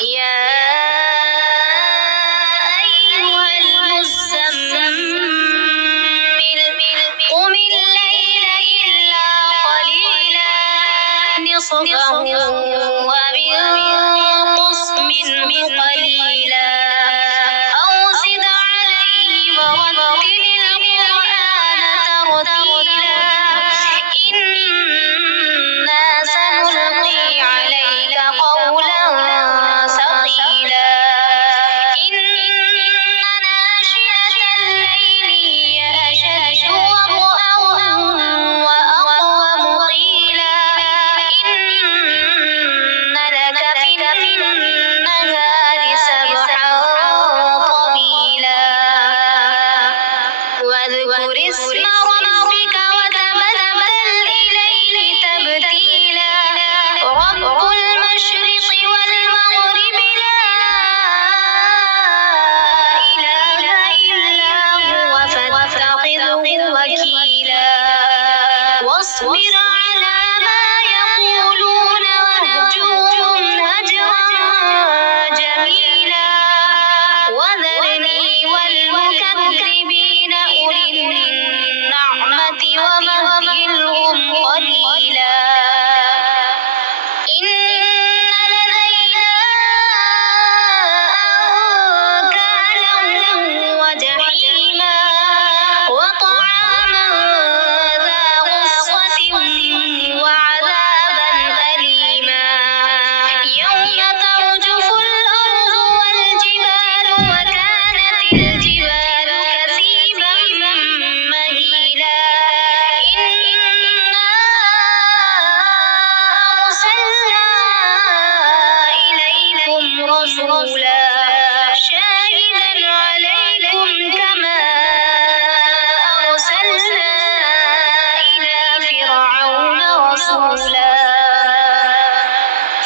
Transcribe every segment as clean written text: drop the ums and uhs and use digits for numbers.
يا أيها المزمل قم الليل إلا قليلا نصفه أو انقص منه قليلا أو زد عليه ورتل القرآن ترتيلا إنا سنلقي عليك قولا ثقيلا إن ناشئة الليل هي أشد وطئا وأقوم قيلا إن لك في النهار سبحا طويلا واذكر اسم ربك وتبتل إليه تبتيلا رب المشرق والمغرب لا إله إلا هو فاتخذه وكيلا واصبر على ما يقولون واهجرهم هجرا جميلا وذرني والمكذبين أولي النعمة ومهلهم قليلا إن لدينا أنكالا وجحيما وطعاما ذا غصة وعذابا أليما يوم ترجف الأرض والجبال وكانت الجبال كثيبا مهيلا إنا أرسلنا إليكم رسولا شاهدا عليكم كما أرسلنا إلى فرعون رسولا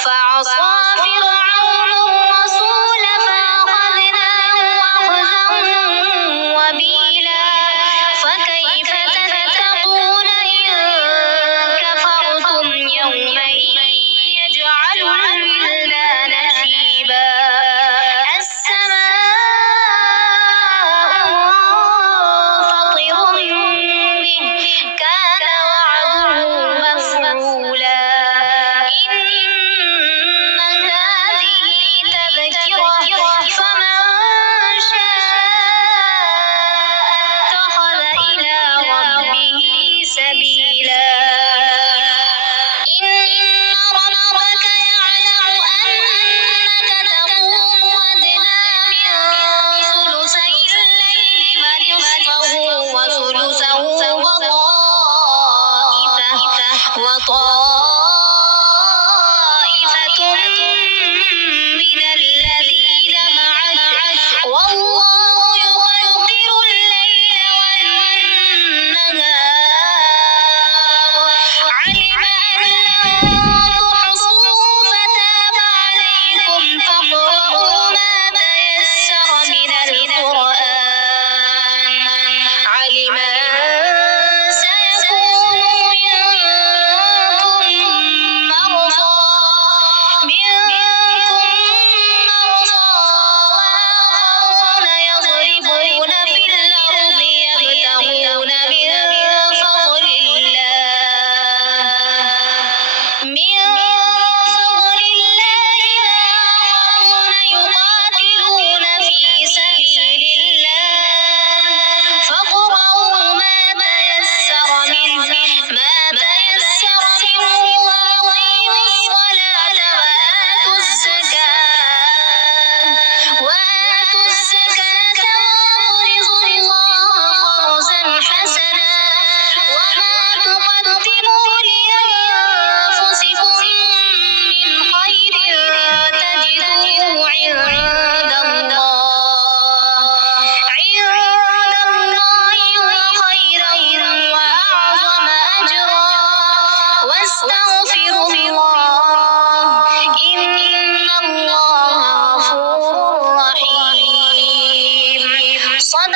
فعصى فرعون الرسول فأخذناه أخذا وبيلا فكيف تتقون إن كفرتم يوما يجعل الولدان شيبا السماء منفطر به كان وعده مفعولا إن هذه تذكرة فمن شاء اتخذ إلى ربه سبيلا إن ربك يعلم أنك تقوم أدنى من ثلثي الليل ونصفه وثلثه وطائفة من الذين معك والله يقدر الليل والنهار علم أن لن تحصوا فتاب عليكم فاقرؤوا ما تيسر من القرآن علم أن سيكون منكم مرضى وآخرون يضربون في الأرض يبتغون من فضل وآخرون يقاتلون في سبيل الله فاقرؤوا ما تيسر منه وأقيموا الصلاة وآتوا الزكاة وأقرضوا الله قرضا حسنا وما تقدموا لأنفسكم من خير تجدوه عند الله هو خيرا وأعظم أجرا واستغفروا الله إن الله غفور رحيم صدق